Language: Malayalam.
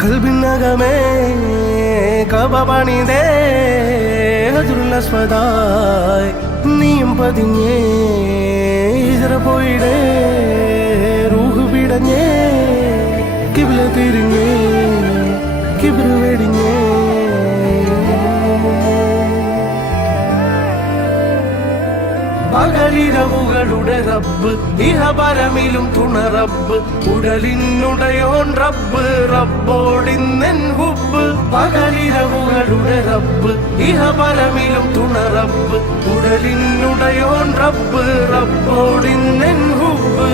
കൽബിനകമേ കബപണിതേ ഹജറുൽ നീയും പതിഞ്ഞേ ഇതറ പോയിടേ റൂഹ് പിടഞ്ഞേ കിബില തിരിഞ്ഞേ കിബിറ് വെടിഞ്ഞേ പകലിരവുകളുടെ റബ്ബ് ഇഹപരമിലും തുണ റബ്ബ് ഉടലിനുടയോൻ റബ്ബ് റബ്ബോടിന്നെൻ ഹുബ്ബ് പകലിരവുകളുടെ റബ്ബ് ഇഹപരമിലും തുണ റബ്ബ് ഉടലിനുടയോൻ റബ്ബ് റബ്ബോടിന്നെൻ ഹുബ്ബ്